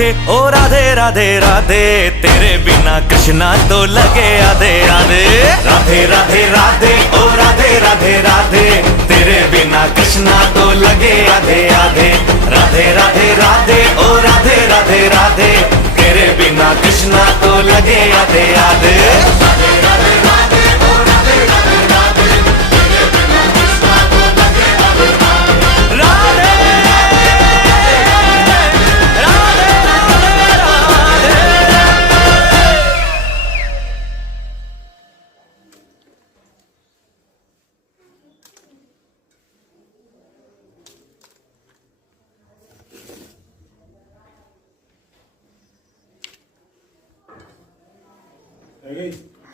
ओ राधे राधे राधे तेरे बिना कृष्णा तो लगे आधे आधे। राधे राधे राधे ओ राधे राधे राधे तेरे बिना कृष्णा तो लगे आधे आधे। राधे राधे राधे ओ राधे राधे राधे तेरे बिना कृष्णा तो लगे आधे आधे।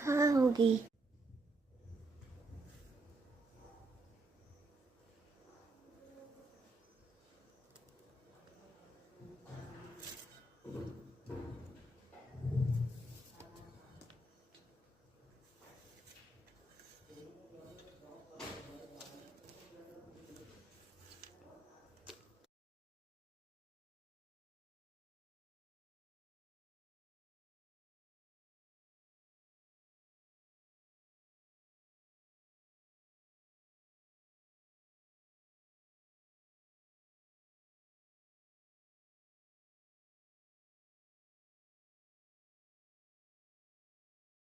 हाँ होगी।